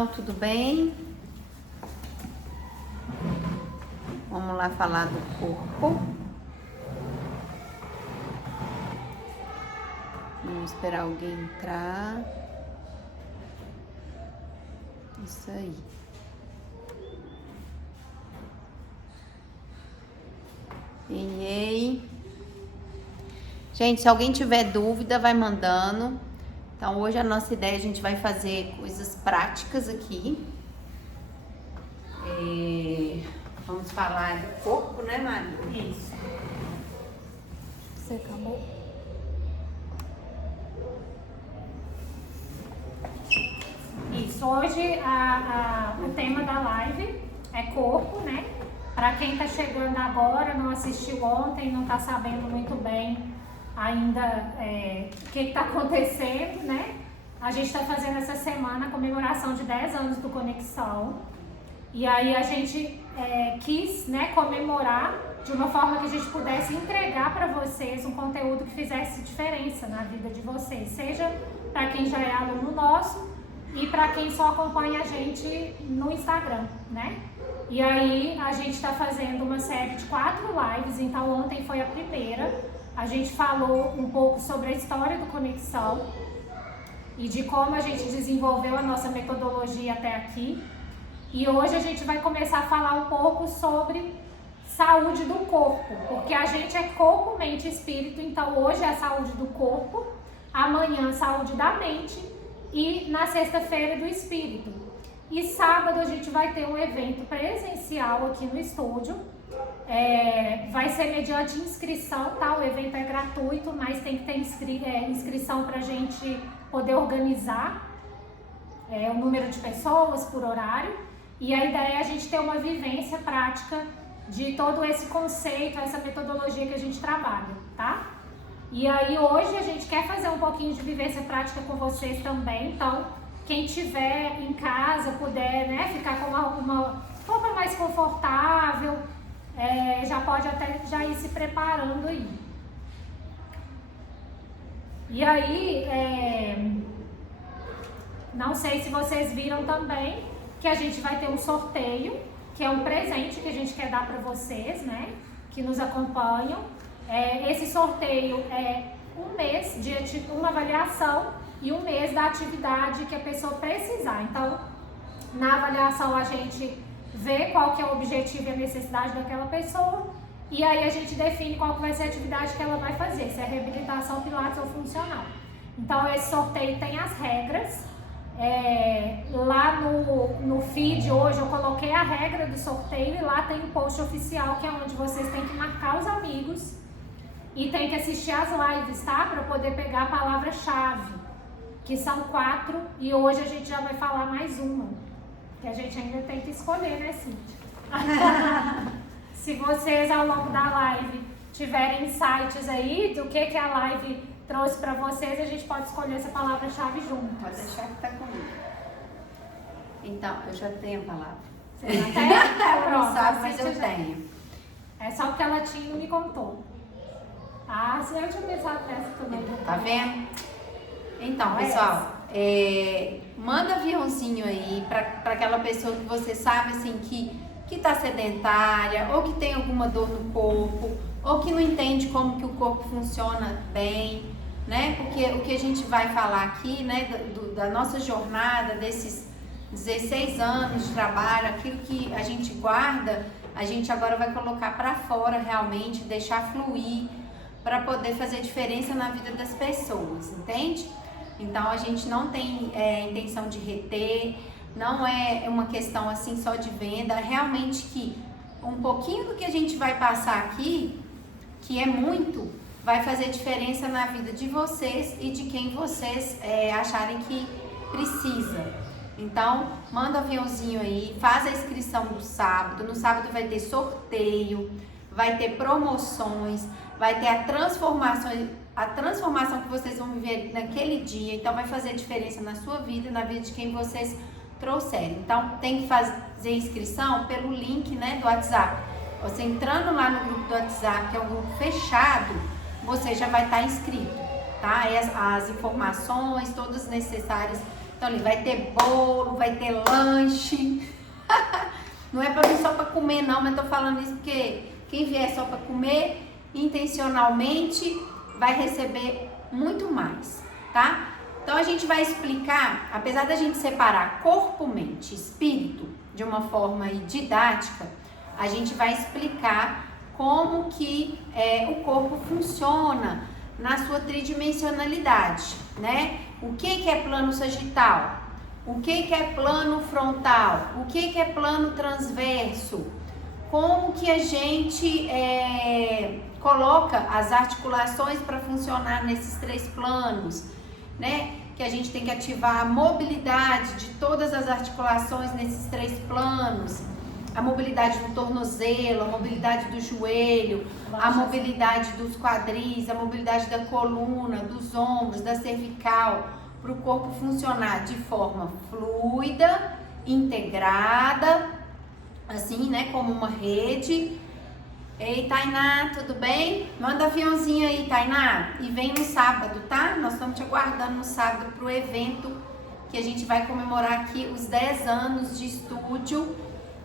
pessoal, tudo bem? Vamos lá falar do corpo. Vamos esperar alguém entrar. Isso aí. Ei. Gente, se alguém tiver dúvida, vai mandando. Então, hoje a nossa ideia, a gente vai fazer coisas práticas aqui. Vamos falar do corpo, né, Mari? Isso. Você acabou? Isso. Hoje o tema da live é corpo, né? Para quem tá chegando agora, não assistiu ontem, não tá sabendo muito bem ainda o que está acontecendo, né? A gente está fazendo essa semana a comemoração de 10 anos do Conexão. E aí a gente quis, né, comemorar de uma forma que a gente pudesse entregar para vocês um conteúdo que fizesse diferença na vida de vocês, seja para quem já é aluno nosso e para quem só acompanha a gente no Instagram, né? E aí a gente está fazendo uma série de 4 lives, então ontem foi a primeira. A gente falou um pouco sobre a história do Conexão e de como a gente desenvolveu a nossa metodologia até aqui. E hoje a gente vai começar a falar um pouco sobre saúde do corpo, porque a gente é corpo, mente e espírito, então hoje é a saúde do corpo, amanhã a saúde da mente e na sexta-feira do espírito. E sábado a gente vai ter um evento presencial aqui no estúdio. Vai ser mediante inscrição, tá? O evento é gratuito, mas tem que ter inscrição para a gente poder organizar o número de pessoas por horário. E a ideia é a gente ter uma vivência prática de todo esse conceito, essa metodologia que a gente trabalha, tá? E aí hoje a gente quer fazer um pouquinho de vivência prática com vocês também, então quem tiver em casa, puder, né, ficar com uma roupa mais confortável, já pode até já ir se preparando aí. E aí, não sei se vocês viram também que a gente vai ter um sorteio, que é um presente que a gente quer dar para vocês, né, que nos acompanham. Esse sorteio é um mês de uma avaliação e um mês da atividade que a pessoa precisar. Então, na avaliação a gente vê qual que é o objetivo e a necessidade daquela pessoa e aí a gente define qual que vai ser a atividade que ela vai fazer, se é reabilitação, pilates ou funcional. Então esse sorteio tem as regras, lá no feed hoje eu coloquei a regra do sorteio e lá tem o post oficial que é onde vocês têm que marcar os amigos e tem que assistir as lives, tá? Para poder pegar a palavra-chave, que são 4 e hoje a gente já vai falar mais uma. Que a gente ainda tem que escolher, né, Cíntia? Se vocês ao longo da live tiverem insights aí do que a live trouxe para vocês, a gente pode escolher essa palavra-chave juntos. Pode deixar que tá comigo. Então, eu já tenho a palavra. Você já tem? Ela não Pronto, sabe, mas a eu Cíntia já tenho. É só porque ela tinha e não me contou. Ah, se eu tinha pensado nessa também. Tá vendo? Então, É pessoal, manda aviãozinho aí para aquela pessoa que você sabe assim que tá sedentária ou que tem alguma dor no corpo ou que não entende como que o corpo funciona bem, né? Porque o que a gente vai falar aqui, né, da nossa jornada, desses 16 anos de trabalho, aquilo que a gente guarda, a gente agora vai colocar para fora realmente, deixar fluir para poder fazer diferença na vida das pessoas, entende? Então a gente não tem intenção de reter, não é uma questão assim só de venda, realmente que um pouquinho do que a gente vai passar aqui, que é muito, vai fazer diferença na vida de vocês e de quem vocês acharem que precisa. Então manda um aviãozinho aí, faz a inscrição no sábado vai ter sorteio, vai ter promoções, vai ter a transformação que vocês vão viver naquele dia, então vai fazer diferença na sua vida, na vida de quem vocês trouxerem. Então tem que fazer inscrição pelo link, né, do WhatsApp. Você entrando lá no grupo do WhatsApp, que é um grupo fechado, você já vai estar inscrito, tá? E as informações todas necessárias Então ali vai ter bolo, vai ter lanche. Não é para vir só para comer não, mas tô falando isso porque quem vier só para comer, intencionalmente, vai receber muito mais, tá? Então a gente vai explicar, apesar da gente separar corpo, mente, espírito de uma forma didática, a gente vai explicar como que o corpo funciona na sua tridimensionalidade, né? O que é plano sagital? O que é plano frontal? O que é plano transverso? Como que a gente coloca as articulações para funcionar nesses 3 planos, né? Que a gente tem que ativar a mobilidade de todas as articulações nesses 3 planos. A mobilidade do tornozelo, a mobilidade do joelho, a mobilidade dos quadris, a mobilidade da coluna, dos ombros, da cervical, para o corpo funcionar de forma fluida, integrada, assim, né, como uma rede. Ei, Tainá, tudo bem? Manda aviãozinho aí, Tainá, e vem no sábado, tá? Nós estamos te aguardando no sábado para o evento que a gente vai comemorar aqui os 10 anos de estúdio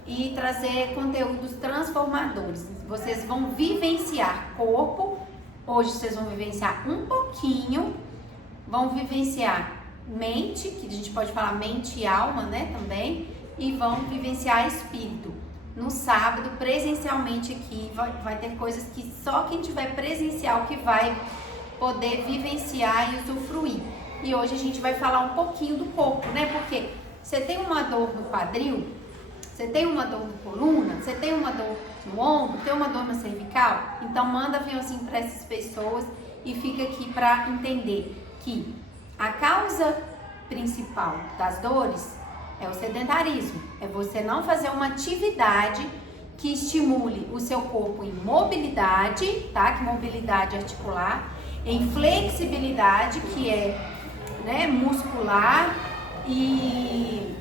e trazer conteúdos transformadores. Vocês vão vivenciar corpo, hoje vocês vão vivenciar um pouquinho, vão vivenciar mente, que a gente pode falar mente e alma, né, também, e vão vivenciar espírito. No sábado, presencialmente aqui, vai ter coisas que só quem tiver presencial que vai poder vivenciar e usufruir. E hoje a gente vai falar um pouquinho do corpo, né, porque você tem uma dor no quadril, você tem uma dor na coluna, você tem uma dor no ombro, tem uma dor na cervical, então manda aviãozinho para essas pessoas e fica aqui para entender que a causa principal das dores é o sedentarismo, é você não fazer uma atividade que estimule o seu corpo em mobilidade, tá? Que mobilidade articular, em flexibilidade, que é, né, muscular e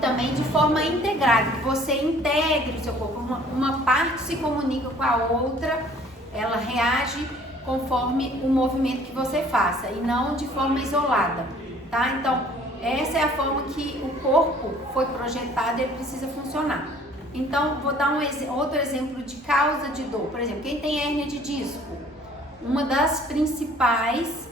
também de forma integrada, que você integre o seu corpo, uma parte se comunica com a outra, ela reage conforme o movimento que você faça e não de forma isolada, tá? Então, essa é a forma que o corpo foi projetado e ele precisa funcionar. Então, vou dar outro exemplo de causa de dor. Por exemplo, quem tem hérnia de disco, uma das principais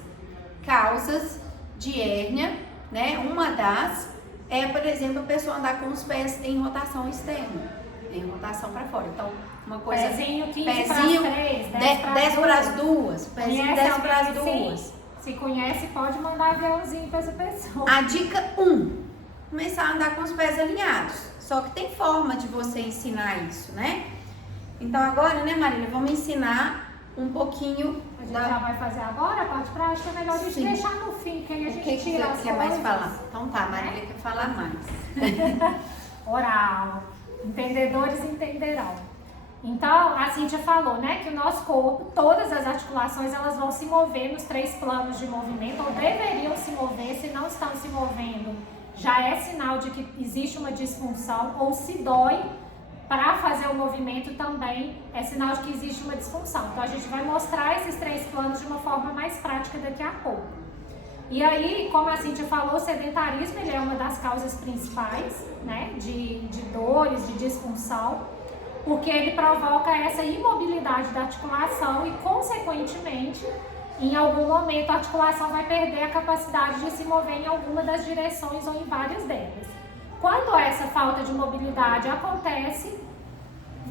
causas de hérnia, né? Uma das é, por exemplo, a pessoa andar com os pés em rotação externa, em rotação para fora. Então, uma coisa... Pezinho 15 pezinho, para 3, 10 para as duas. Pezinho 10 para as duas. Se conhece, pode mandar aviãozinho para essa pessoa. A dica 1, começar a andar com os pés alinhados. Só que tem forma de você ensinar isso, né? Então agora, né, Marília, vamos ensinar um pouquinho... A gente já vai fazer agora? Pode pra, acho que é melhor a gente deixar no fim, que aí a gente tira as coisas. O que quer mais falar? Então tá, Marília quer falar mais. Oral. Entendedores entenderão. Então, a Cíntia falou, né, que o nosso corpo, todas as articulações, elas vão se mover nos 3 planos de movimento, ou deveriam se mover. Se não estão se movendo, já é sinal de que existe uma disfunção, ou se dói para fazer o movimento também é sinal de que existe uma disfunção. Então, a gente vai mostrar esses 3 planos de uma forma mais prática daqui a pouco. E aí, como a Cíntia falou, o sedentarismo ele é uma das causas principais, né, de dores, de disfunção, porque ele provoca essa imobilidade da articulação e, consequentemente, em algum momento a articulação vai perder a capacidade de se mover em alguma das direções ou em várias delas. Quando essa falta de mobilidade acontece,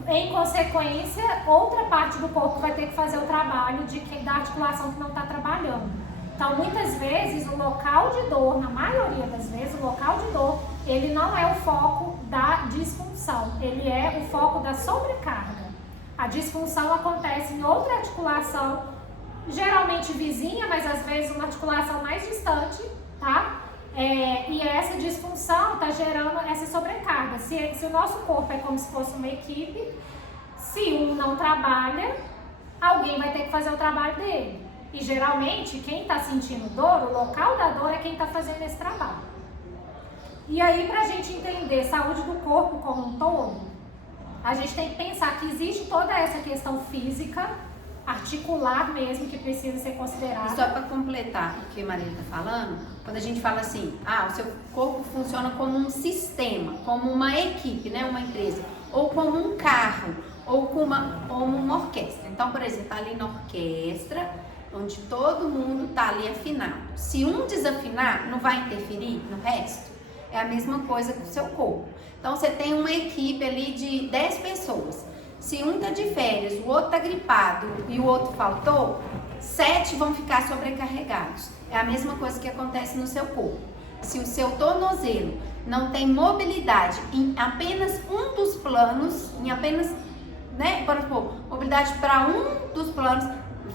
em consequência, outra parte do corpo vai ter que fazer o trabalho da articulação que não está trabalhando. Então, muitas vezes, o local de dor, na maioria das vezes, o local de dor, ele não é o foco da disfunção, ele é o foco da sobrecarga. A disfunção acontece em outra articulação, geralmente vizinha, mas às vezes uma articulação mais distante, tá? E essa disfunção está gerando essa sobrecarga. Se o nosso corpo é como se fosse uma equipe, se um não trabalha, alguém vai ter que fazer o trabalho dele. E geralmente, quem está sentindo dor, o local da dor é quem está fazendo esse trabalho. E aí, para a gente entender saúde do corpo como um todo, a gente tem que pensar que existe toda essa questão física, articular mesmo que precisa ser E considerado. só para completar o que a Maria está falando, quando a gente fala assim, o seu corpo funciona como um sistema, como uma equipe, né, uma empresa, ou como um carro, ou como uma orquestra. Então, por exemplo, tá ali na orquestra, onde todo mundo tá ali afinado. Se um desafinar, não vai interferir no resto? É a mesma coisa com o seu corpo. Então, você tem uma equipe ali de 10 pessoas. Se um tá de férias, o outro tá gripado e o outro faltou, 7 vão ficar sobrecarregados. É a mesma coisa que acontece no seu corpo. Se o seu tornozelo não tem mobilidade em apenas um dos planos, em apenas, né, por exemplo, mobilidade para um dos planos,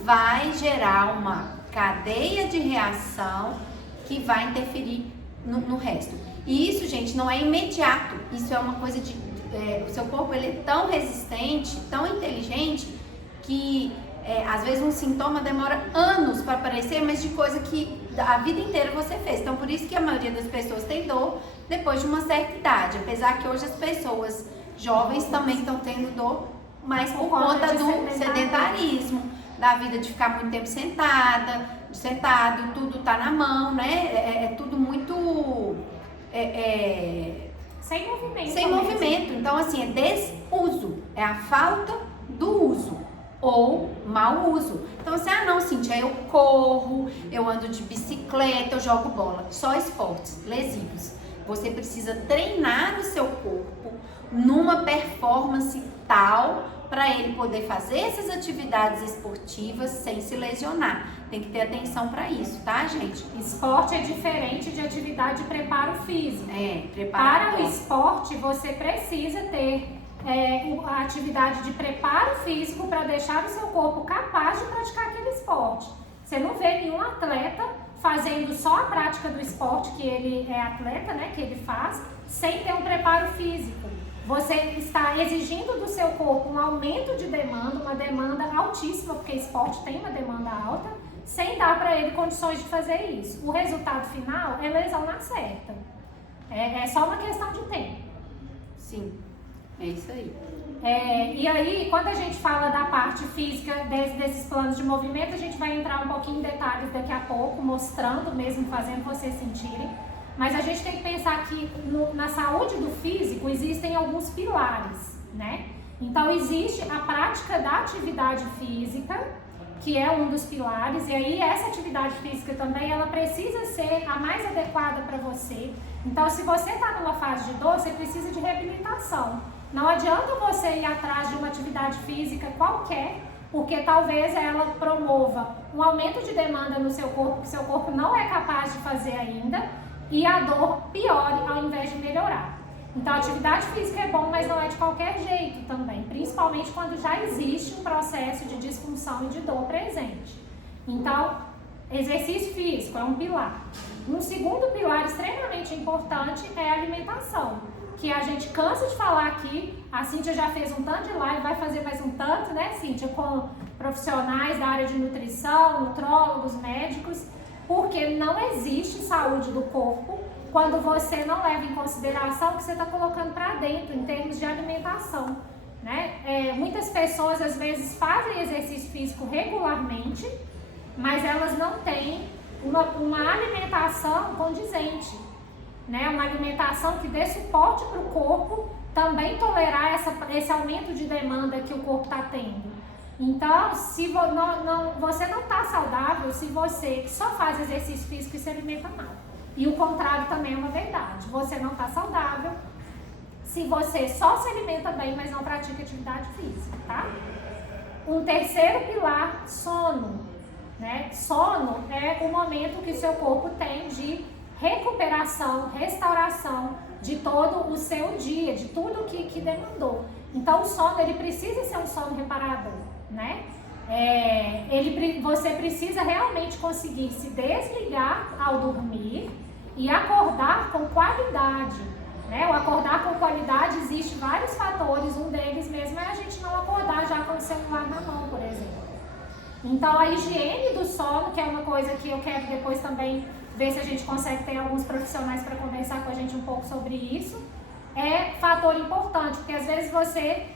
vai gerar uma cadeia de reação que vai interferir no resto. E isso, gente, não é imediato. Isso é uma coisa de... o seu corpo, ele é tão resistente, tão inteligente, que às vezes um sintoma demora anos para aparecer, mas de coisa que a vida inteira você fez. Então, por isso que a maioria das pessoas tem dor depois de uma certa idade. Apesar que hoje as pessoas jovens também estão tendo dor, mas por conta do sedentarismo, da vida de ficar muito tempo sentado, tudo tá na mão, né? É tudo muito... Sem movimento. Sem movimento. Então, assim, é desuso. É a falta do uso. Ou mau uso. Então, assim, não, Cíntia, eu corro, eu ando de bicicleta, eu jogo bola. Só esportes lesivos. Você precisa treinar o seu corpo numa performance tal para ele poder fazer essas atividades esportivas sem se lesionar. Tem que ter atenção para isso, tá, gente? Esporte é diferente de atividade de preparo físico. Preparo. Para o esporte, você precisa ter a atividade de preparo físico para deixar o seu corpo capaz de praticar aquele esporte. Você não vê nenhum atleta fazendo só a prática do esporte que ele é atleta, né, que ele faz, sem ter um preparo físico. Você está exigindo do seu corpo um aumento de demanda, uma demanda altíssima, porque esporte tem uma demanda alta, sem dar para ele condições de fazer isso. O resultado final é lesão na certa. É só uma questão de tempo. Sim, é isso aí. E aí, quando a gente fala da parte física desses planos de movimento, a gente vai entrar um pouquinho em detalhes daqui a pouco, mostrando mesmo, fazendo vocês sentirem. Mas a gente tem que pensar que na saúde do físico existem alguns pilares, né? Então, existe a prática da atividade física, que é um dos pilares, e aí essa atividade física também, ela precisa ser a mais adequada para você. Então, se você está numa fase de dor, você precisa de reabilitação. Não adianta você ir atrás de uma atividade física qualquer, porque talvez ela promova um aumento de demanda no seu corpo, que seu corpo não é capaz de fazer ainda, e a dor piore ao invés de melhorar. Então, a atividade física é bom, mas não é de qualquer jeito também, principalmente quando já existe um processo de disfunção e de dor presente. Então, exercício físico é um pilar. Um segundo pilar extremamente importante é a alimentação, que a gente cansa de falar aqui. A Cíntia já fez um tanto de live, vai fazer mais um tanto, né, Cíntia, com profissionais da área de nutrição, nutrólogos, médicos, porque não existe saúde do corpo quando você não leva em consideração o que você está colocando para dentro em termos de alimentação, né? Muitas pessoas às vezes fazem exercício físico regularmente, mas elas não têm uma alimentação condizente, né? Uma alimentação que dê suporte para o corpo também tolerar esse aumento de demanda que o corpo está tendo. Então, se você não está saudável se você só faz exercício físico e se alimenta mal. E o contrário também é uma verdade. Você não está saudável se você só se alimenta bem, mas não pratica atividade física, tá? Um terceiro pilar, sono, né? Sono é o momento que o seu corpo tem de recuperação, restauração de todo o seu dia, de tudo que demandou. Então, o sono, ele precisa ser um sono reparador, né? Você precisa realmente conseguir se desligar ao dormir e acordar com qualidade, né? O acordar com qualidade, existe vários fatores, um deles mesmo é a gente não acordar já com o celular na mão, por exemplo. Então, a higiene do sono, que é uma coisa que eu quero depois também ver se a gente consegue ter alguns profissionais para conversar com a gente um pouco sobre isso, é fator importante, porque às vezes você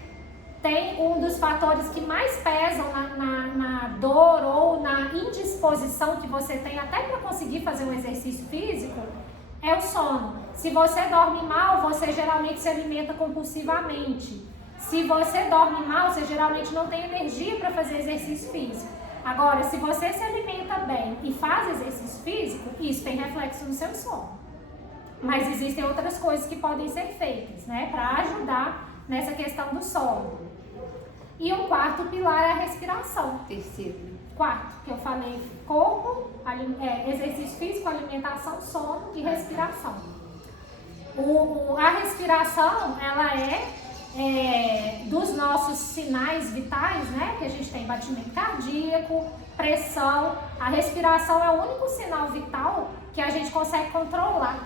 tem um dos fatores que mais pesam na dor ou na indisposição que você tem até para conseguir fazer um exercício físico, é o sono. Se você dorme mal, você geralmente se alimenta compulsivamente. Se você dorme mal, você geralmente não tem energia para fazer exercício físico. Agora, se você se alimenta bem e faz exercício físico, isso tem reflexo no seu sono. Mas existem outras coisas que podem ser feitas, né, para ajudar nessa questão do sono. E o quarto pilar é a respiração. Terceiro. Quarto, que eu falei, corpo, exercício físico, alimentação, sono e respiração. A respiração, ela é dos nossos sinais vitais, né? Que a gente tem batimento cardíaco, pressão. A respiração é o único sinal vital que a gente consegue controlar.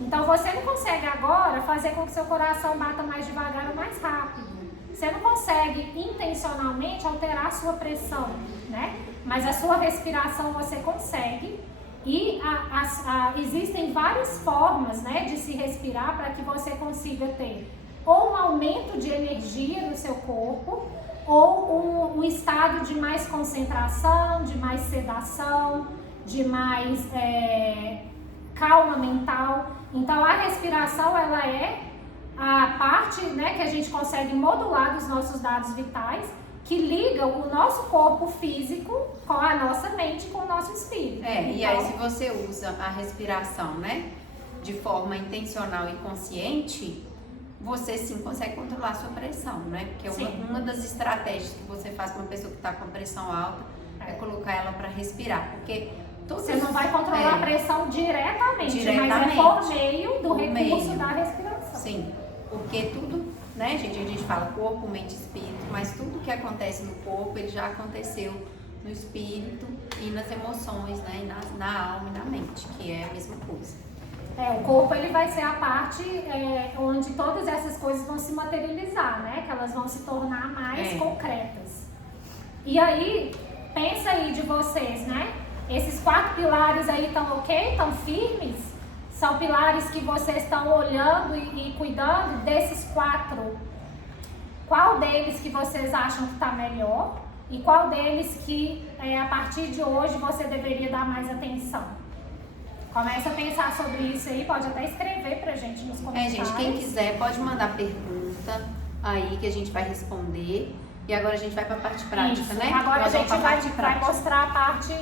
Então você não consegue agora fazer com que seu coração bata mais devagar ou mais rápido. Você não consegue intencionalmente alterar a sua pressão, né? Mas a sua respiração você consegue. E existem várias formas, né, de se respirar para que você consiga ter ou um aumento de energia no seu corpo, ou um estado de mais concentração, de mais sedação, de mais calma mental. Então a respiração, ela é a parte, né, que a gente consegue modular dos nossos dados vitais, que liga o nosso corpo físico com a nossa mente, com o nosso espírito. E aí se você usa a respiração, né, de forma intencional e consciente, você sim consegue controlar a sua pressão, né? Porque uma das estratégias que você faz com uma pessoa que está com pressão alta é colocar ela para respirar, porque você não vai controlar a pressão diretamente, mas é por meio do recurso da respiração. Sim, porque tudo, né, gente, a gente fala corpo, mente, espírito, mas tudo que acontece no corpo, ele já aconteceu no espírito e nas emoções, né, e na alma e na mente, que é a mesma coisa. O corpo, ele vai ser a parte onde todas essas coisas vão se materializar, né, que elas vão se tornar mais concretas. E aí, pensa aí de vocês, né, esses 4 pilares aí estão ok? Estão firmes? São pilares que vocês estão olhando e cuidando desses 4. Qual deles que vocês acham que está melhor? E qual deles que a partir de hoje você deveria dar mais atenção? Começa a pensar sobre isso aí, pode até escrever pra gente nos comentários. Gente, quem quiser pode mandar pergunta aí que a gente vai responder. E agora a gente vai pra parte prática, isso, né? Agora a gente vai mostrar a parte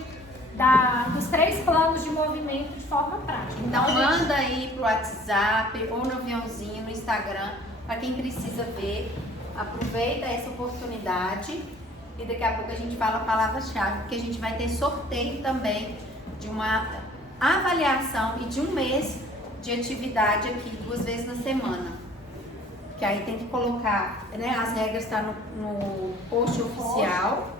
dos 3 planos de movimento de forma prática. Então manda aí pro WhatsApp ou no aviãozinho, no Instagram, para quem precisa ver. Aproveita essa oportunidade e daqui a pouco a gente fala a palavra-chave, porque a gente vai ter sorteio também de uma avaliação e de um mês de atividade aqui, 2 vezes na semana. Que aí tem que colocar, né, as regras estão no post oficial.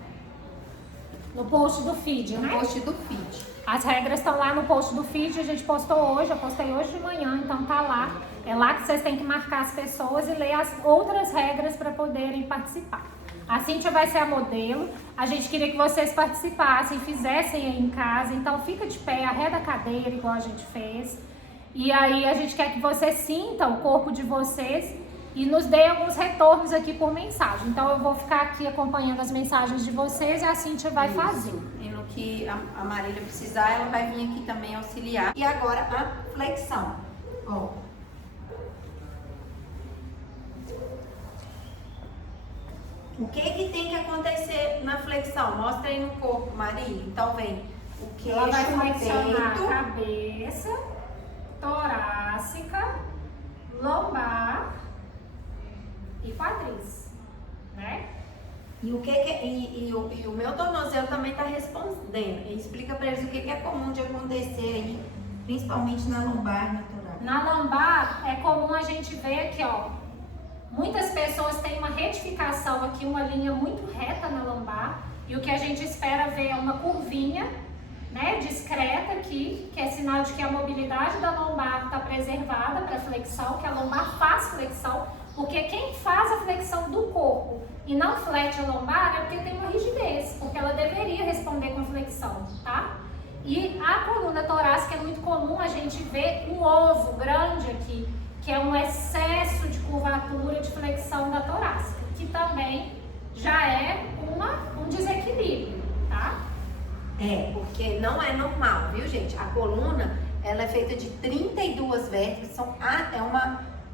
No post do feed, né? No post do feed. As regras estão lá no post do feed, a gente postou hoje, eu postei hoje de manhã, então tá lá. É lá que vocês têm que marcar as pessoas e ler as outras regras para poderem participar. A Cíntia vai ser a modelo, a gente queria que vocês participassem, fizessem aí em casa, então fica de pé, arreda a cadeira igual a gente fez. E aí a gente quer que vocês sintam o corpo de vocês e nos dê alguns retornos aqui por mensagem. Então eu vou ficar aqui acompanhando as mensagens de vocês e a Cíntia vai fazer. E no que a Marília precisar, ela vai vir aqui também auxiliar. E agora a flexão. Ó. O que tem que acontecer na flexão? Mostra aí no corpo, Marília. Então vem o queixo, ela vai flexionar peito, a cabeça, torácica, lombar e quadris, né? E o que e o meu tornozelo também está respondendo. E explica para eles o que é comum de acontecer aí, principalmente na lombar e na torácica. Na lombar é comum a gente ver aqui, ó. Muitas pessoas têm uma retificação aqui, uma linha muito reta na lombar, e o que a gente espera ver é uma curvinha, né, discreta aqui, que é sinal de que a mobilidade da lombar está preservada para flexão, que a lombar faz flexão, porque quem faz a flexão do corpo e não flete a lombar é porque tem uma rigidez, porque ela deveria responder com flexão, tá? E a coluna torácica é muito comum a gente ver um ovo grande aqui, que é um excesso de curvatura, de flexão da torácica, que também já é um desequilíbrio, tá? Porque não é normal, viu, gente? A coluna, ela é feita de 32 vértebras,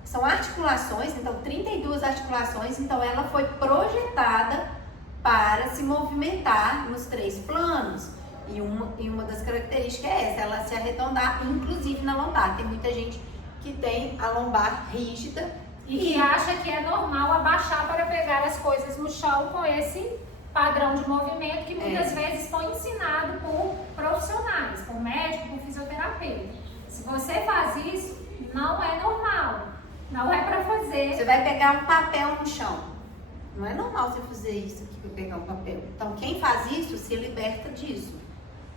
são articulações, então 32 articulações, então ela foi projetada para se movimentar nos 3 planos. E uma das características é essa, ela se arredondar, inclusive na lombar. Tem muita gente que tem a lombar rígida e que acha que é normal abaixar para pegar as coisas no chão com esse padrão de movimento que muitas vezes foi ensinado por profissionais, por médico, por fisioterapeuta. Se você faz isso, não é normal, não é para fazer. Você vai pegar um papel no chão. Não é normal você fazer isso aqui para pegar um papel. Então, quem faz isso se liberta disso.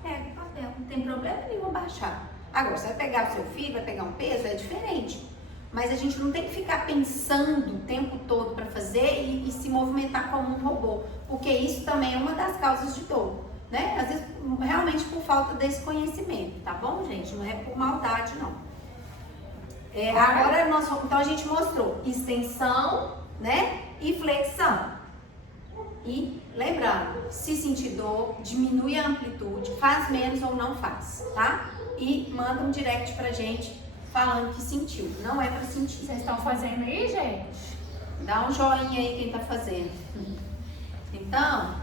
Pega o papel, não tem problema nenhum abaixar. Agora, você vai pegar o seu filho, vai pegar um peso, é diferente. Mas a gente não tem que ficar pensando o tempo todo para fazer e se movimentar como um robô. Porque isso também é uma das causas de dor, né? Às vezes, realmente por falta desse conhecimento, tá bom, gente? Não é por maldade, não. Agora, então a gente mostrou extensão, né? E flexão. E lembrando, se sentir dor, diminui a amplitude, faz menos ou não faz, tá? E manda um direct pra gente falando que sentiu. Não é pra sentir. Vocês estão fazendo aí, gente? Dá um joinha aí quem tá fazendo. Então,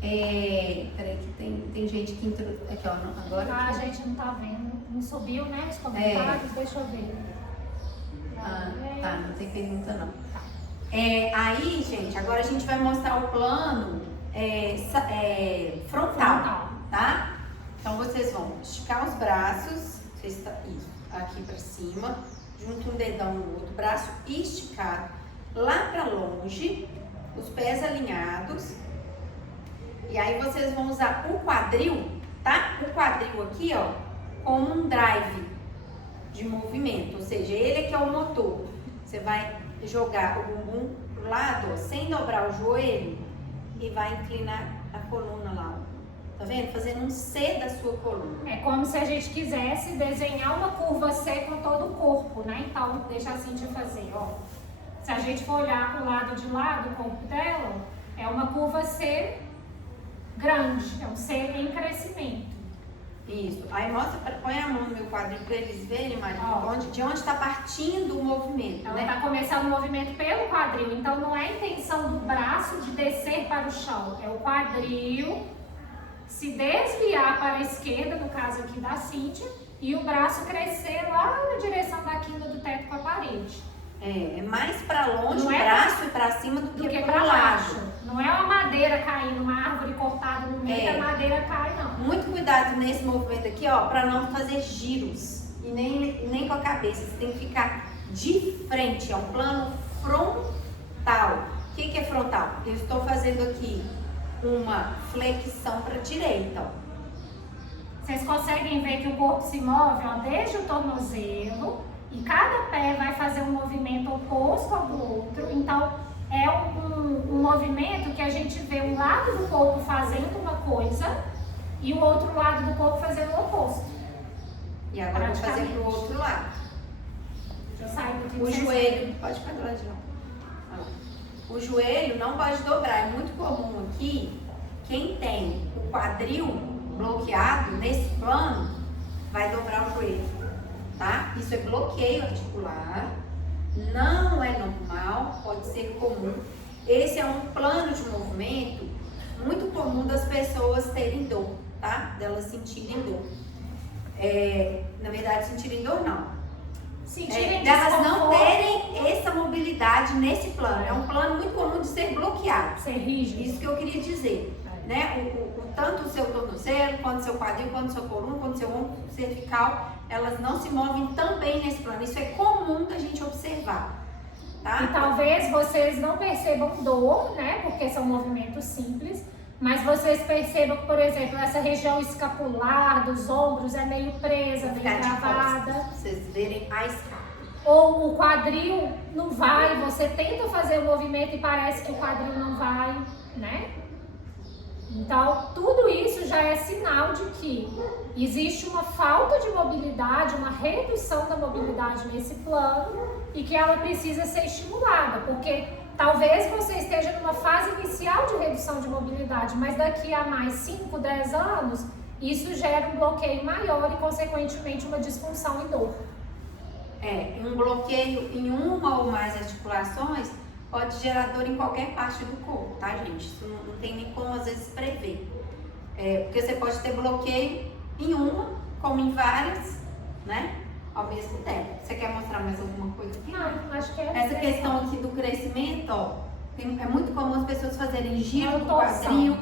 peraí que tem gente que entrou aqui, ó, agora. A gente não tá vendo, não subiu, né, os comentários, deixa eu ver. Tá, não tem pergunta não. Aí, gente, agora a gente vai mostrar o plano frontal, tá? Então, vocês vão esticar os braços, isso, aqui pra cima, junta um dedão no outro, braço esticado, lá pra longe, os pés alinhados. E aí, vocês vão usar o quadril, tá? O quadril aqui, ó, como um drive de movimento, ou seja, ele é que é o motor. Você vai jogar o bumbum pro lado, ó, sem dobrar o joelho e vai inclinar a coluna lá, ó. Tá vendo? Fazendo um C da sua coluna. É como se a gente quisesse desenhar uma curva C com todo o corpo, né? Então, deixa a Cíntia fazer, ó. Se a gente for olhar pro lado de lá do corpo dela, é uma curva C grande, é um C em crescimento. Isso. Aí põe a mão no meu quadril para eles verem mais de onde está partindo o movimento. Ela está começando o movimento pelo quadril, então não é a intenção do braço de descer para o chão, é o quadril se desviar para a esquerda, no caso aqui da Cíntia, e o braço crescer lá na direção da quina do teto com a parede. É mais para longe não o braço e para cima do que para baixo. Não é uma madeira caindo, uma árvore cortada no meio, a madeira cai, não. Muito cuidado nesse movimento aqui, ó, para não fazer giros e nem com a cabeça. Você tem que ficar de frente, é um plano frontal. O que é frontal? Eu estou fazendo aqui uma flexão para a direita, ó. Vocês conseguem ver que o corpo se move, ó, desde o tornozelo, e cada pé vai fazer um movimento oposto ao do outro. Então, é um movimento que a gente vê um lado do corpo fazendo uma coisa e o outro lado do corpo fazendo o oposto. E agora eu vou fazer pro outro lado. Já saiu daqui. O joelho, pode ficar do lado de lá. O joelho não pode dobrar. É muito comum aqui, quem tem o quadril bloqueado nesse plano, vai dobrar o joelho, tá? Isso é bloqueio articular. Não é normal, pode ser comum. Esse é um plano de movimento muito comum das pessoas terem dor, tá? Delas sentirem dor. Na verdade, sentirem dor não. Delas não terem essa mobilidade nesse plano. É um plano muito comum de ser bloqueado. Ser rígido. Isso que eu queria dizer. Né? Tanto o seu tornozelo, quanto o seu quadril, quanto o seu coluna, quanto o seu ombro cervical, elas não se movem tão bem nesse plano. Isso é comum da gente observar, tá? E talvez vocês não percebam dor, né? Porque são movimentos simples, mas vocês percebam que, por exemplo, essa região escapular dos ombros é meio presa, meio travada. Vocês verem a escala. Ou o quadril não vai, você tenta fazer o movimento e parece que o quadril não vai, né? Então, tudo isso já é sinal de que existe uma falta de mobilidade, uma redução da mobilidade nesse plano e que ela precisa ser estimulada, porque talvez você esteja numa fase inicial de redução de mobilidade, mas daqui a mais 5, 10 anos, isso gera um bloqueio maior e, consequentemente, uma disfunção e dor. Um bloqueio em uma ou mais articulações pode gerar dor em qualquer parte do corpo, tá, gente? Isso não tem nem como, às vezes, prever. Porque você pode ter bloqueio em uma, como em várias, né? Ao mesmo tempo. Você quer mostrar mais alguma coisa aqui? Não, acho que é essa questão aqui do crescimento, ó, é muito comum as pessoas fazerem giro do torção. quadril,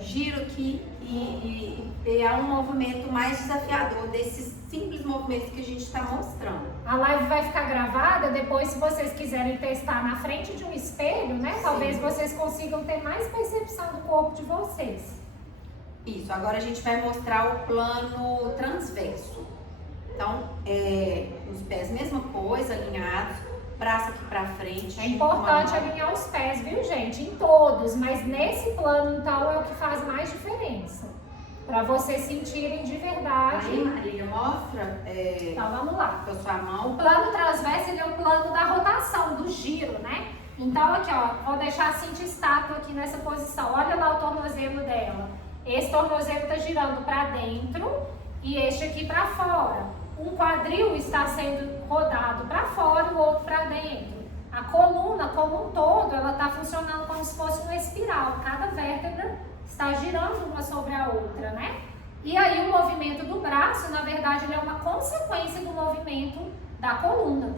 giro aqui e é um movimento mais desafiador desses simples movimentos que a gente está mostrando. A live vai ficar gravada, depois se vocês quiserem testar na frente de um espelho, né? Sim. Talvez vocês consigam ter mais percepção do corpo de vocês. Isso, agora a gente vai mostrar o plano transverso. Então, os pés, mesma coisa, alinhados, braço aqui pra frente. É importante alinhar os pés, viu, gente? Em todos, mas nesse plano, então, é o que faz mais diferença. Pra vocês sentirem de verdade. Aí, Marília, mostra. Então, vamos lá. Com a sua mão. O plano transverso, ele é o plano da rotação, do giro, né? Então, aqui, ó, vou deixar a Cintia estátua aqui nessa posição. Olha lá o tornozelo dela. Esse tornozelo tá girando pra dentro e este aqui pra fora. Um quadril está sendo rodado para fora e o outro para dentro. A coluna, como um todo, ela está funcionando como se fosse uma espiral. Cada vértebra está girando uma sobre a outra, né? E aí o movimento do braço, na verdade, ele é uma consequência do movimento da coluna.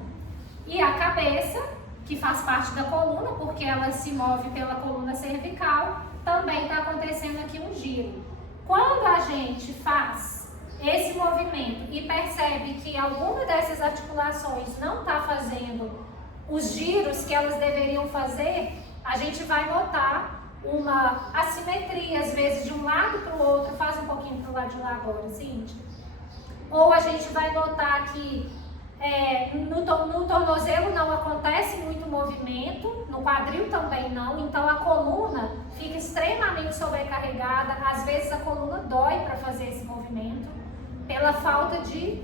E a cabeça, que faz parte da coluna, porque ela se move pela coluna cervical, também está acontecendo aqui um giro. Quando a gente faz esse movimento e percebe que alguma dessas articulações não está fazendo os giros que elas deveriam fazer, a gente vai notar uma assimetria, às vezes de um lado para o outro. Faz um pouquinho para o lado de lá agora, Cintia. Ou a gente vai notar que no tornozelo não acontece muito movimento, no quadril também não, então a coluna fica extremamente sobrecarregada, às vezes a coluna dói para fazer esse movimento, pela falta de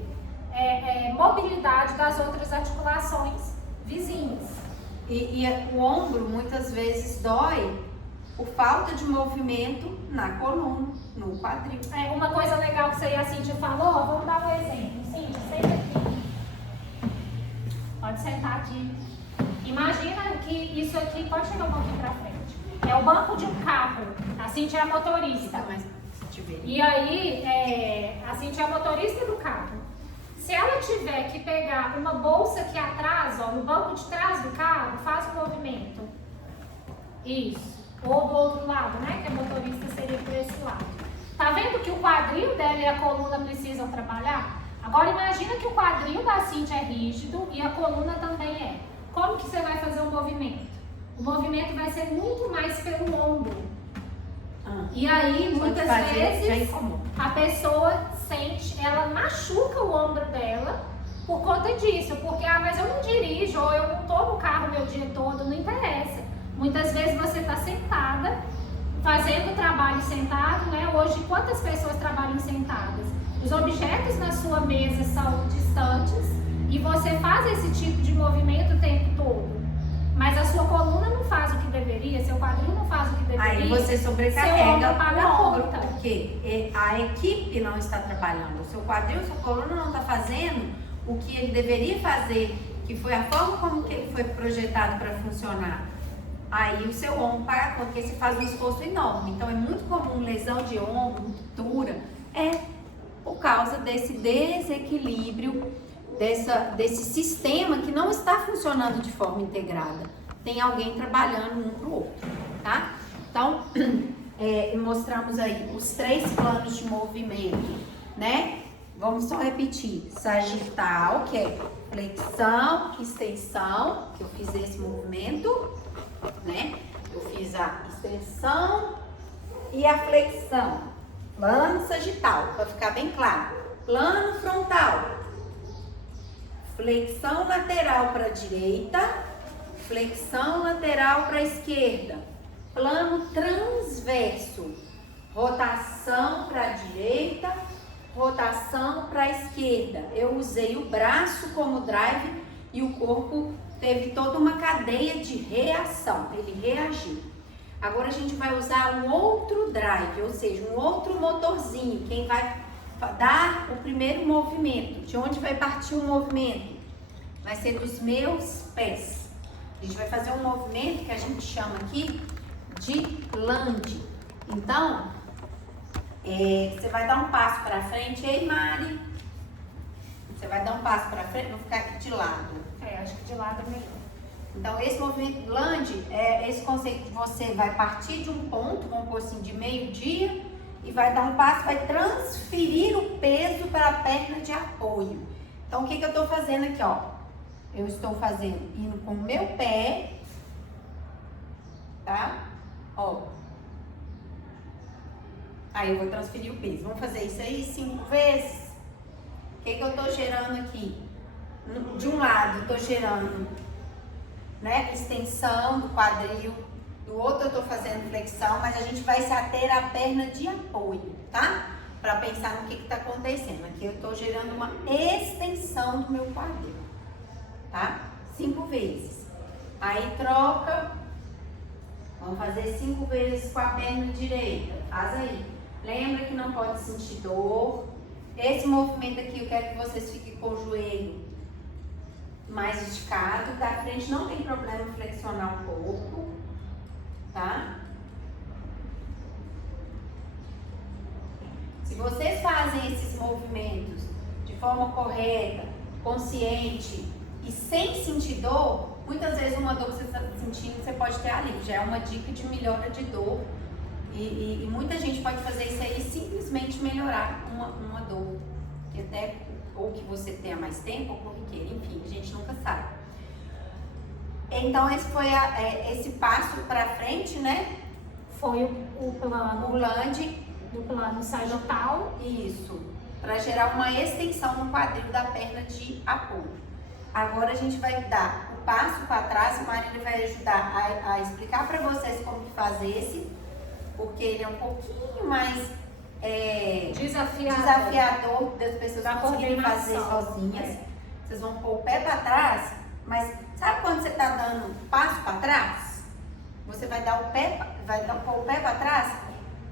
mobilidade das outras articulações vizinhas. E o ombro muitas vezes dói por falta de movimento na coluna, no quadril. Uma coisa legal que você e a Cintia falou, vamos dar um exemplo. Cintia, senta aqui. Pode sentar aqui. Imagina que isso aqui, pode chegar um pouquinho pra frente. É o banco de um carro. A Cintia é a motorista. E aí, a Cintia é a motorista do carro. Se ela tiver que pegar uma bolsa aqui atrás, ó, no banco de trás do carro, faz um movimento. Isso. Ou do outro lado, né? Que a motorista seria por esse lado. Tá vendo que o quadril dela e a coluna precisam trabalhar? Agora imagina que o quadril da Cintia é rígido e a coluna também é. Como que você vai fazer o movimento? O movimento vai ser muito mais pelo ombro. E aí, muitas vezes, a pessoa sente, ela machuca o ombro dela por conta disso. Porque, mas eu não dirijo, ou eu não tô no carro meu dia todo, não interessa. Muitas vezes você está sentada, fazendo trabalho sentado, né? Hoje, quantas pessoas trabalham sentadas? Os objetos na sua mesa são distantes e você faz esse tipo de movimento o tempo todo. Mas a sua coluna não faz o que deveria, seu quadril não faz o que deveria. Aí você sobrecarrega o ombro, porque a equipe não está trabalhando. O seu quadril, sua coluna não está fazendo o que ele deveria fazer, que foi a forma como que ele foi projetado para funcionar. Aí o seu ombro para, porque você faz um esforço enorme. Então é muito comum lesão de ombro, ruptura, por causa desse desequilíbrio, desse sistema que não está funcionando de forma integrada. Tem alguém trabalhando um para o outro, tá? Então, mostramos aí os 3 planos de movimento, né? Vamos só repetir. Sagital, que é flexão, extensão, que eu fiz esse movimento, né? Eu fiz a extensão e a flexão. Plano sagital, para ficar bem claro. Plano frontal. Flexão lateral para a direita, flexão lateral para a esquerda. Plano transverso. rotação para a direita, rotação para a esquerda. Eu usei o braço como drive e o corpo teve toda uma cadeia de reação, ele reagiu. Agora a gente vai usar um outro drive, ou seja, um outro motorzinho, quem vai dar o primeiro movimento. De onde vai partir o movimento? Vai ser dos meus pés. A gente vai fazer um movimento que a gente chama aqui de lunge. Então, você vai dar um passo para frente. Ei, Mari, você vai dar um passo para frente, vou ficar aqui de lado. Acho que de lado é melhor. Então, esse movimento lunge é esse conceito de você vai partir de um ponto, vamos pôr assim, de meio-dia, e vai dar um passo, vai transferir o peso para a perna de apoio. Então, o que eu estou fazendo aqui, ó? Eu estou fazendo, indo com o meu pé, tá? Ó. Aí eu vou transferir o peso. Vamos fazer isso aí 5 vezes. O que eu estou gerando aqui? De um lado, eu estou gerando, né, extensão do quadril. Do outro, eu estou fazendo flexão, mas a gente vai se ater à perna de apoio, tá? Para pensar no que está acontecendo. Aqui eu estou gerando uma extensão do meu quadril, tá? 5 vezes. Aí troca. Vamos fazer 5 vezes com a perna direita. Faz aí. Lembra que não pode sentir dor. Esse movimento aqui, eu quero que vocês fiquem com o joelho mais esticado. Da frente não tem problema flexionar o corpo, tá? Se vocês fazem esses movimentos de forma correta, consciente e sem sentir dor, muitas vezes uma dor que você está sentindo, você pode ter alívio. Já é uma dica de melhora de dor. E muita gente pode fazer isso aí e simplesmente melhorar uma dor. Que até, ou que você tenha mais tempo, ou corriqueira, enfim, a gente nunca sabe. Então, esse foi esse passo para frente, né? Foi o plano. O lunge. Do plano sagital. Isso. Para gerar uma extensão no quadril da perna de apoio. Agora a gente vai dar o passo para trás. A Marília vai ajudar a explicar para vocês como que faz esse, porque ele é um pouquinho mais desafiador das pessoas conseguirem fazer sozinhas. Vocês vão pôr o pé para trás, mas sabe quando você está dando passo para trás? Você vai dar pôr o pé para trás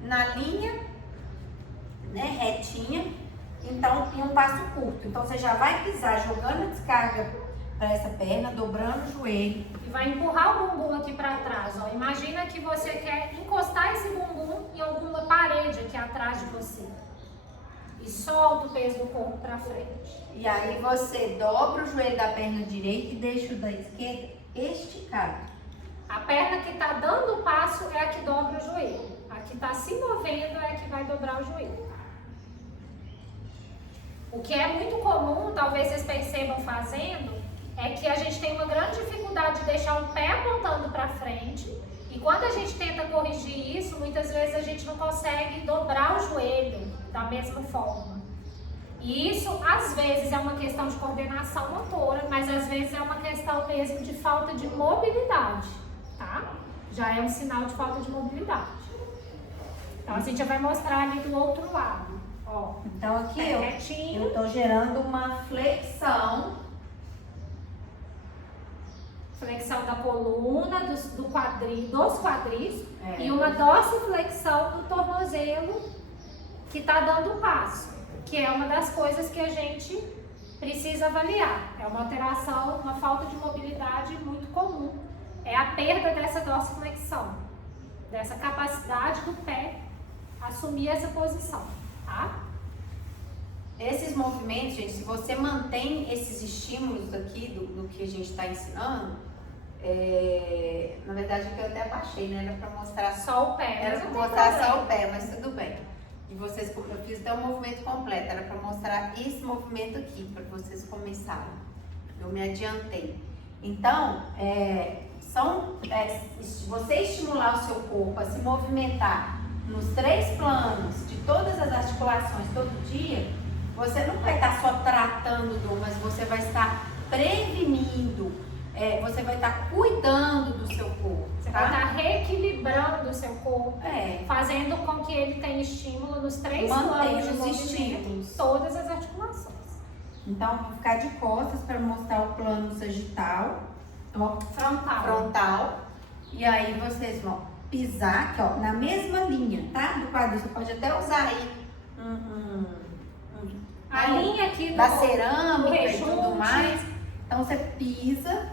na linha, né, retinha, então em um passo curto. Então você já vai pisar jogando a descarga para essa perna, dobrando o joelho. E vai empurrar o bumbum aqui para trás, ó. Imagina que você quer encostar esse bumbum em alguma parede aqui atrás de você. E solta o peso do corpo para frente. E aí você dobra o joelho da perna direita e deixa o da esquerda esticado. A perna que está dando o passo é a que dobra o joelho. A que está se movendo é a que vai dobrar o joelho. O que é muito comum, talvez vocês percebam fazendo, é que a gente tem uma grande dificuldade de deixar o pé apontando para frente. E quando a gente tenta corrigir isso, muitas vezes a gente não consegue dobrar o joelho da mesma forma. E isso, às vezes, é uma questão de coordenação motora, mas às vezes é uma questão mesmo de falta de mobilidade, tá? Já é um sinal de falta de mobilidade. Então, a gente já vai mostrar ali do outro lado. Ó, então, aqui eu estou gerando uma flexão. Flexão da coluna, dos quadris e uma dorsiflexão do tornozelo que está dando passo, que é uma das coisas que a gente precisa avaliar. É uma alteração, uma falta de mobilidade muito comum. É a perda dessa dorsiflexão, dessa capacidade do pé assumir essa posição, tá? Esses movimentos, gente, se você mantém esses estímulos aqui do que a gente está ensinando, na verdade aqui eu até baixei, né? Era para mostrar só o pé. Era para mostrar só o pé, mas tudo bem. E vocês, eu fiz até o movimento completo, era para mostrar esse movimento aqui, para vocês começarem. Eu me adiantei. Então, se você estimular o seu corpo a se movimentar nos 3 planos de todas as articulações todo dia, você não vai estar só tratando dor, mas você vai estar prevenindo você vai estar cuidando do seu corpo. Você vai estar reequilibrando o seu corpo, É. fazendo com que ele tenha estímulo nos 3 Mantém planos de os movimento, estímulos. todas as articulações. Então, vou ficar de costas para mostrar o plano sagital, ó, frontal. E aí vocês vão pisar aqui, ó, na mesma linha, tá? Do quadril. Você pode até usar aí A linha aqui da do cerâmica e tudo rejunte. mais. Então você pisa,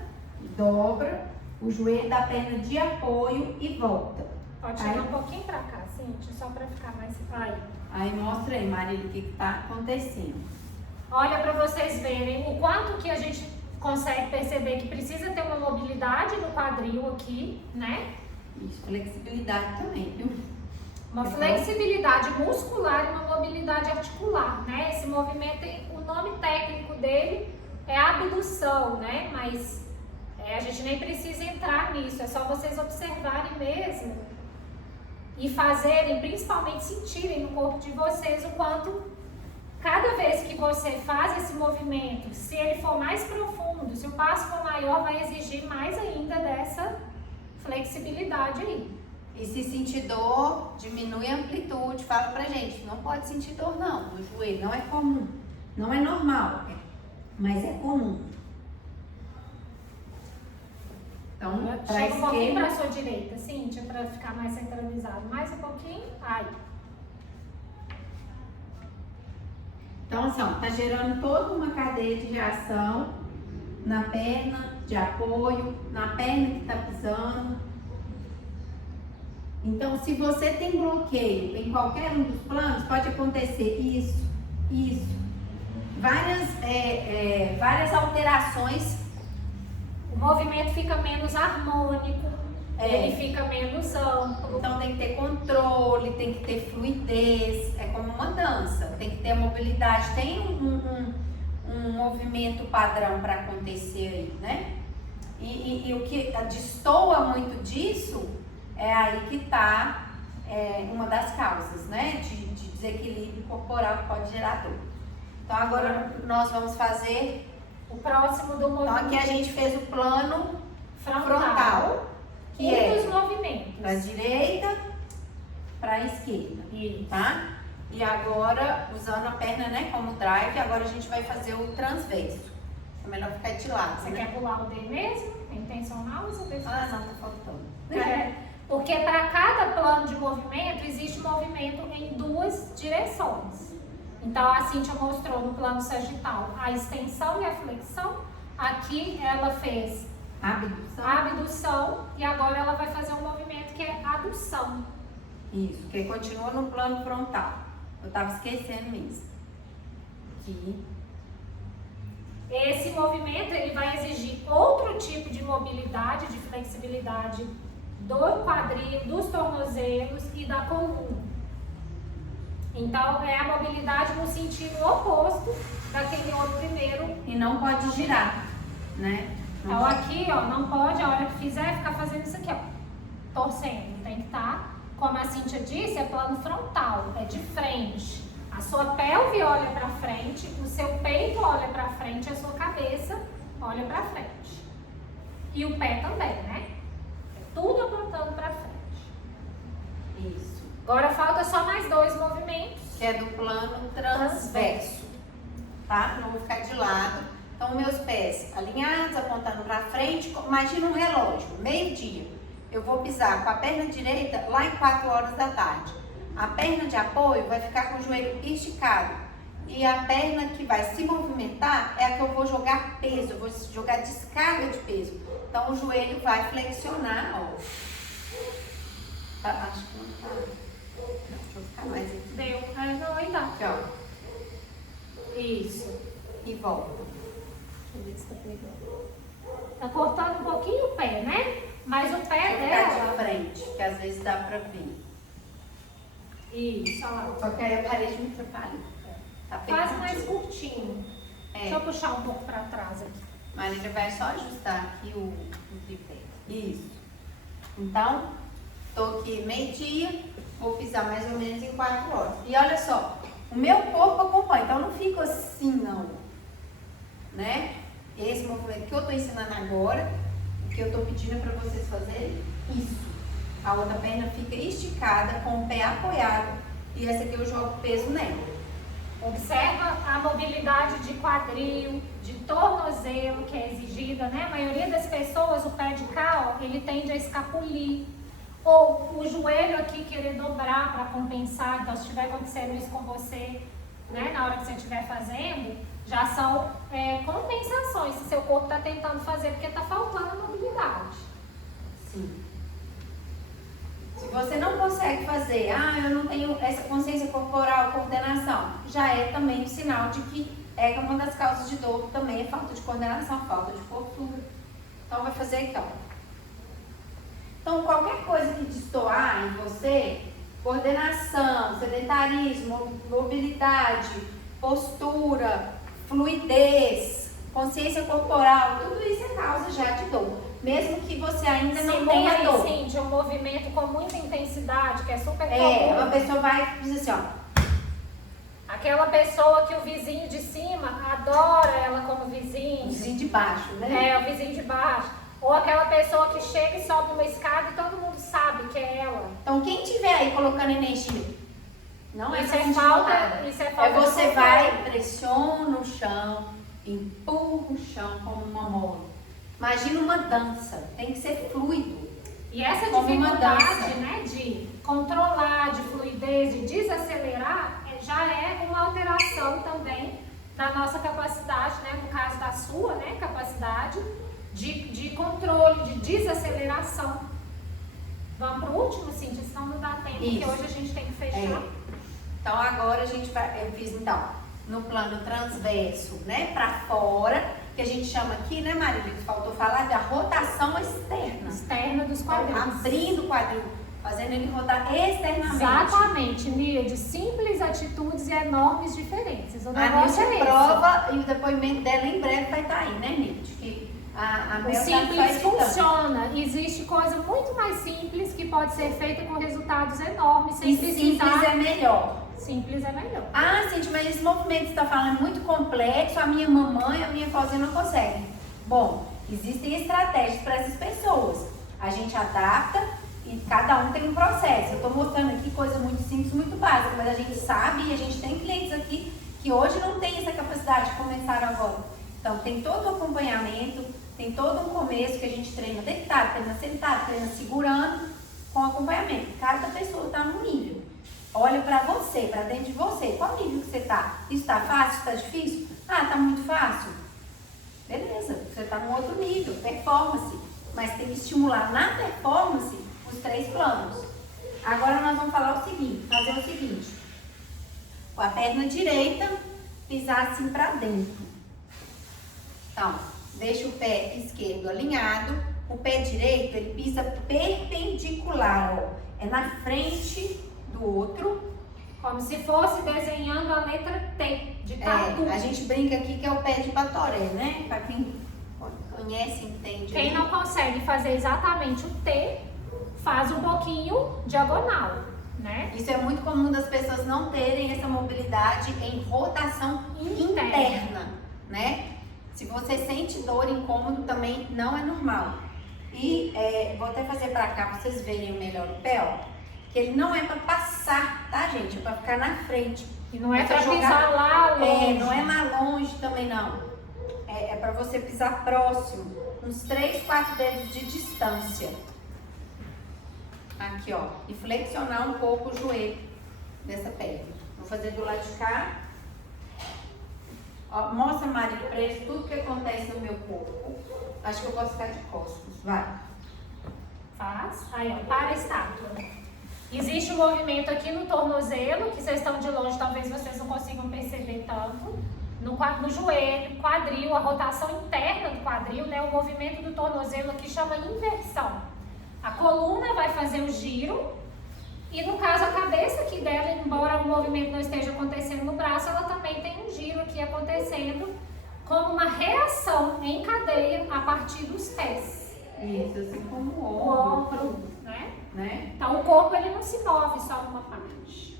dobra o joelho da perna de apoio e volta. Pode chegar um pouquinho pra cá, Cíntia, só pra ficar mais... Aí mostra aí, Marília, o que tá acontecendo. Olha pra vocês verem o quanto que a gente consegue perceber que precisa ter uma mobilidade no quadril aqui, né? Isso, flexibilidade também, viu? Uma flexibilidade muscular e uma mobilidade articular, né? Esse movimento, o nome técnico dele é abdução, né? Mas a gente nem precisa entrar nisso, é só vocês observarem mesmo e fazerem, principalmente sentirem no corpo de vocês o quanto cada vez que você faz esse movimento, se ele for mais profundo, se o passo for maior, vai exigir mais ainda dessa flexibilidade aí. E se sentir dor, diminui a amplitude, fala pra gente, não pode sentir dor não, no joelho, não é comum, não é normal, mas é comum. Então, pra chega um pouquinho esquerda, pra sua direita, Cíntia, pra ficar mais centralizado, mais um pouquinho, aí. então assim, ó, tá gerando toda uma cadeia de reação na perna de apoio, na perna que tá pisando. Então, se você tem bloqueio em qualquer um dos planos, pode acontecer isso, várias alterações. O movimento fica menos harmônico, ele fica menos amplo. Então, tem que ter controle, tem que ter fluidez, é como uma dança, tem que ter mobilidade, tem um movimento padrão para acontecer aí, né? E o que destoa muito disso é aí que está uma das causas, né? De desequilíbrio corporal que pode gerar dor. Então agora nós vamos fazer o próximo do movimento. Então aqui a gente fez o plano frontal que dos movimentos. Da direita para a esquerda, tá? E agora, usando a perna, né, como drive, agora a gente vai fazer o transverso. É melhor ficar de lado. Você quer pular o D mesmo? É intencional ou você não, tá faltando. Porque para cada plano de movimento, existe movimento em 2 direções. Então, a Cíntia mostrou no plano sagital a extensão e a flexão. Aqui ela fez a abdução e agora ela vai fazer um movimento que é adução. Isso, que continua no plano frontal. Eu tava esquecendo isso. Aqui. Esse movimento ele vai exigir outro tipo de mobilidade, de flexibilidade do quadril, dos tornozelos e da coluna. Então, é a mobilidade no sentido oposto daquele outro primeiro. E não pode girar, né? Então, aqui, ó, não pode, a hora que fizer, ficar fazendo isso aqui, ó. Torcendo. Tem que estar, como a Cíntia disse, é plano frontal, é de frente. A sua pelve olha pra frente, o seu peito olha pra frente, a sua cabeça olha pra frente. E o pé também, né? Tudo apontando pra frente. Isso. Agora falta só mais 2 movimentos. Que é do plano transverso, tá? Não vou ficar de lado. Então, meus pés alinhados, apontando pra frente. Imagina um relógio, meio-dia. Eu vou pisar com a perna direita lá em 4 horas da tarde. A perna de apoio vai ficar com o joelho esticado. E a perna que vai se movimentar é a que eu vou jogar peso, eu vou jogar descarga de peso. Então, o joelho vai flexionar, ó. Acho que não tá. Deixa eu ficar mais aqui. Deu. Não, ainda. Aqui, ó. Isso. E volta. Deixa eu ver se tá pegando. Tá cortando um pouquinho o pé, né? Mas o pé Ficar dela... de frente, que às vezes dá pra ver. Isso, olha lá. Só que aí a parede me atrapalha. Tá Faz mais curtinho. É. Deixa eu puxar um pouco pra trás aqui. Mas ele vai só ajustar aqui o tripé. Isso. Então, tô aqui meio-dia, vou pisar mais ou menos em 4 horas. E olha só, o meu corpo acompanha, então eu não fico assim não, né? esse movimento que eu tô ensinando agora, o que eu tô pedindo é para vocês fazerem isso. A outra perna fica esticada, com o pé apoiado, e essa aqui eu jogo peso nela. Observa a mobilidade de quadril, de tornozelo que é exigida, né? A maioria das pessoas, o pé de cá, ó, ele tende a escapulir. Ou o joelho aqui querer dobrar para compensar. Então, se estiver acontecendo isso com você, né, na hora que você estiver fazendo, já são compensações que seu corpo está tentando fazer porque está faltando mobilidade. Sim. Se você não consegue fazer, eu não tenho essa consciência corporal, coordenação, já é também um sinal de que uma das causas de dor também é falta de coordenação, falta de postura. Então, vai fazer então. Então, qualquer coisa que destoar em você, coordenação, sedentarismo, mobilidade, postura, fluidez, consciência corporal, tudo isso é causa já de dor. Mesmo que você ainda não tenha dor. Sim, de um movimento com muita intensidade, que é super comum. Uma pessoa vai dizer assim, ó. Aquela pessoa que o vizinho de cima adora ela como vizinho. O vizinho de baixo, né? O vizinho de baixo. Ou aquela pessoa que chega e sobe uma escada e todo mundo sabe que é ela. Então, quem tiver aí colocando energia, não é isso é falta. Você vai, pressiona o chão, empurra o chão como uma mola. Imagina uma dança, tem que ser fluido. E essa dificuldade, né, de controlar, de fluidez, de desacelerar, já é uma alteração também da nossa capacidade, né, no caso da sua, né, capacidade de controle, de desaceleração. Vamos para o último, Cíntia, senão não dá tempo, porque hoje a gente tem que fechar. Então agora a gente vai, eu fiz então, no plano transverso, né, para fora, que a gente chama aqui, né, Marília, que faltou falar da rotação externa. Externa dos quadris. Abrindo o quadril, fazendo ele rodar externamente. Exatamente, Mia, de simples atitudes e enormes diferenças. O a negócio é prova e o depoimento dela em breve vai estar aí, né, Nid? O simples funciona. Existe coisa muito mais simples que pode ser feita com resultados enormes, sem precisar. Simples é melhor. Simples é melhor. Cíntia, mas esse movimento que você está falando é muito complexo, a minha mamãe, a minha cozinha não consegue. Bom, existem estratégias para essas pessoas. A gente adapta e cada um tem um processo. Eu estou mostrando aqui coisa muito simples, muito básica, mas a gente sabe e a gente tem clientes aqui que hoje não tem essa capacidade de começar agora. Então, tem todo o acompanhamento, tem todo um começo que a gente treina deitado, treina sentado, treina segurando, com acompanhamento. Cada pessoa está num nível. Olha para você, para dentro de você. Qual nível que você está? Isso está fácil? Está difícil? Está muito fácil? Beleza, você está num outro nível, performance. Mas tem que estimular na performance os 3 planos. Agora nós vamos falar fazer o seguinte. Com a perna direita, pisar assim para dentro. Então, deixa o pé esquerdo alinhado. O pé direito, ele pisa perpendicular, ó. É na frente do outro. Como se fosse desenhando a letra T de tatu. A gente brinca aqui que é o pé de Batoré, né? Para quem conhece, entende. Quem não consegue fazer exatamente o T, faz um pouquinho diagonal, né? Isso é muito comum das pessoas não terem essa mobilidade em rotação interna, né? Se você sente dor, incômodo, também não é normal. E vou até fazer pra cá pra vocês verem melhor o pé, ó. Que ele não é pra passar, tá, gente? É pra ficar na frente. E não é pra pisar lá longe. Não é lá longe também, não. É pra você pisar próximo. Uns 3, 4 dedos de distância. Aqui, ó. E flexionar um pouco o joelho dessa perna. Vou fazer do lado de cá. Ó, mostra, Marília, pra eles tudo que acontece no meu corpo. Acho que eu posso ficar de costas. Vai. Faz. Aí, ó, para a estátua. Existe um movimento aqui no tornozelo, que vocês estão de longe, talvez vocês não consigam perceber tanto. No joelho, quadril, a rotação interna do quadril, né? O movimento do tornozelo aqui chama inversão. A coluna vai fazer o giro e, no caso, a cabeça aqui dela, embora o movimento não esteja acontecendo no braço, ela também tem um giro aqui acontecendo como uma reação em cadeia a partir dos pés. Isso, assim como o ombro, né? Então, o corpo ele não se move só numa parte.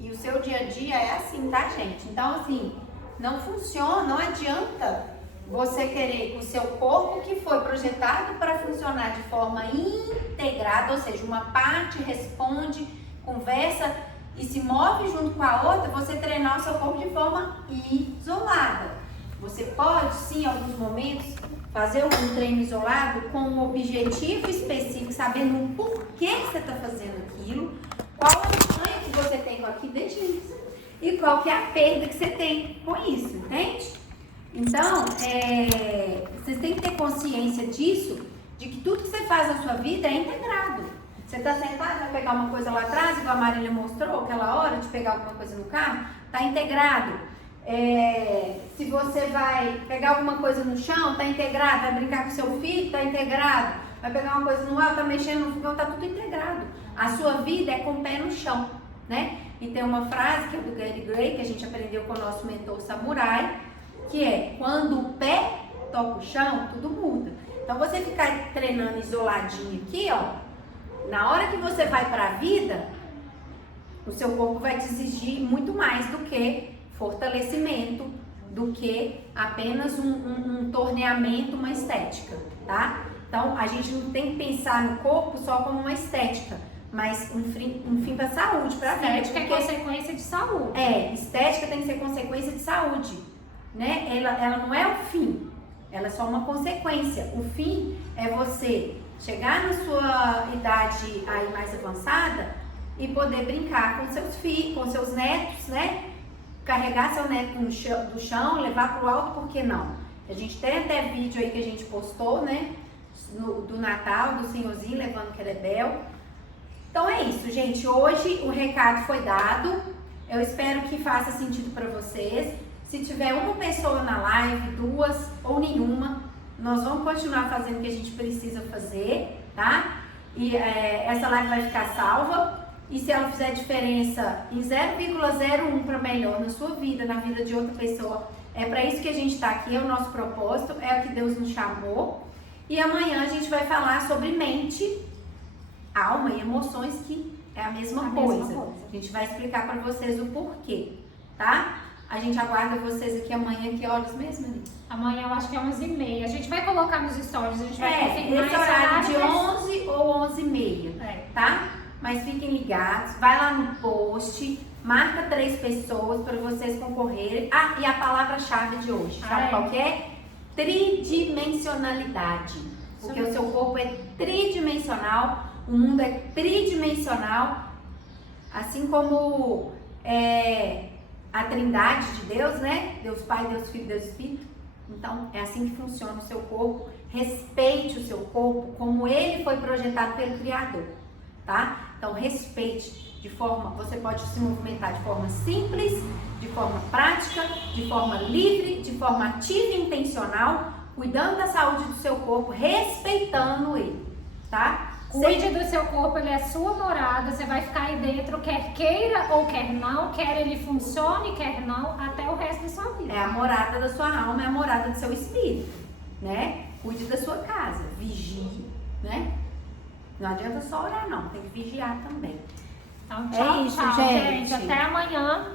E o seu dia a dia é assim, tá, gente? Então, assim, não funciona, não adianta você querer o seu corpo que foi projetado para funcionar de forma integrada, ou seja, uma parte responde, conversa e se move junto com a outra, você treinar o seu corpo de forma isolada. Você pode, sim, em alguns momentos, fazer um treino isolado com um objetivo específico, sabendo o porquê que você está fazendo aquilo, qual é o ganho que você tem com aquilo desde isso e qual que é a perda que você tem com isso, entende? Então, vocês têm que ter consciência disso, de que tudo que você faz na sua vida é integrado. Você está sentado, vai pegar uma coisa lá atrás, igual a Marília mostrou, aquela hora de pegar alguma coisa no carro, está integrado. Se você vai pegar alguma coisa no chão, está integrado. Vai brincar com seu filho, está integrado. Vai pegar uma coisa no ar, está mexendo no fogão, está tudo integrado. A sua vida é com o pé no chão, né? E tem uma frase que é do Gary Gray, que a gente aprendeu com o nosso mentor samurai, que é: quando o pé toca o chão, tudo muda. Então você ficar treinando isoladinho aqui, ó, na hora que você vai para a vida, o seu corpo vai te exigir muito mais do que fortalecimento, do que apenas um torneamento, uma estética, tá? Então a gente não tem que pensar no corpo só como uma estética, mas um fim para a saúde, para a vida. Estética é consequência de saúde. Estética tem que ser consequência de saúde, né? Ela não é o fim, ela é só uma consequência. O fim é você chegar na sua idade aí mais avançada e poder brincar com seus filhos, com seus netos, né? Carregar seu neto do chão, levar para o alto, por que não? A gente tem até vídeo aí que a gente postou, né? Do Natal, do senhorzinho levando Querebel. Então é isso, gente. Hoje o recado foi dado. Eu espero que faça sentido para vocês. Se tiver uma pessoa na live, duas ou nenhuma, nós vamos continuar fazendo o que a gente precisa fazer, tá? E essa live vai ficar salva. E se ela fizer diferença em 0,01 para melhor na sua vida, na vida de outra pessoa, é para isso que a gente está aqui, é o nosso propósito, é o que Deus nos chamou. E amanhã a gente vai falar sobre mente, alma e emoções, que é a mesma coisa. A gente vai explicar para vocês o porquê, tá? A gente aguarda vocês aqui amanhã, que horas mesmo, Ani? Amanhã eu acho que é 11h30. A gente vai colocar nos stories, a gente vai confirmar esse horário de 11 ou 11h30, tá? Mas fiquem ligados, vai lá no post, marca 3 pessoas para vocês concorrerem. Ah, e a palavra-chave de hoje, sabe qual que é? Tridimensionalidade. Porque o seu corpo é tridimensional, o mundo é tridimensional, assim como a trindade de Deus, né? Deus Pai, Deus Filho, Deus Espírito. Então, é assim que funciona o seu corpo. Respeite o seu corpo como ele foi projetado pelo Criador, tá? Então, respeite de forma, você pode se movimentar de forma simples, de forma prática, de forma livre, de forma ativa e intencional, cuidando da saúde do seu corpo, respeitando ele, tá? Cuide do seu corpo, ele é sua morada, você vai ficar aí dentro, quer queira ou quer não, quer ele funcione, quer não, até o resto da sua vida. É a morada da sua alma, é a morada do seu espírito, né? Cuide da sua casa, vigie, né? Não adianta só orar não, tem que vigiar também. Então, tchau, tchau, gente. Até amanhã.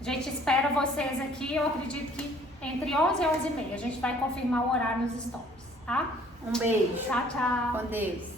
A gente espera vocês aqui, eu acredito que entre 11 e 11h30. A gente vai confirmar o horário nos stories, tá? Um beijo. Tchau, tchau. Com Deus.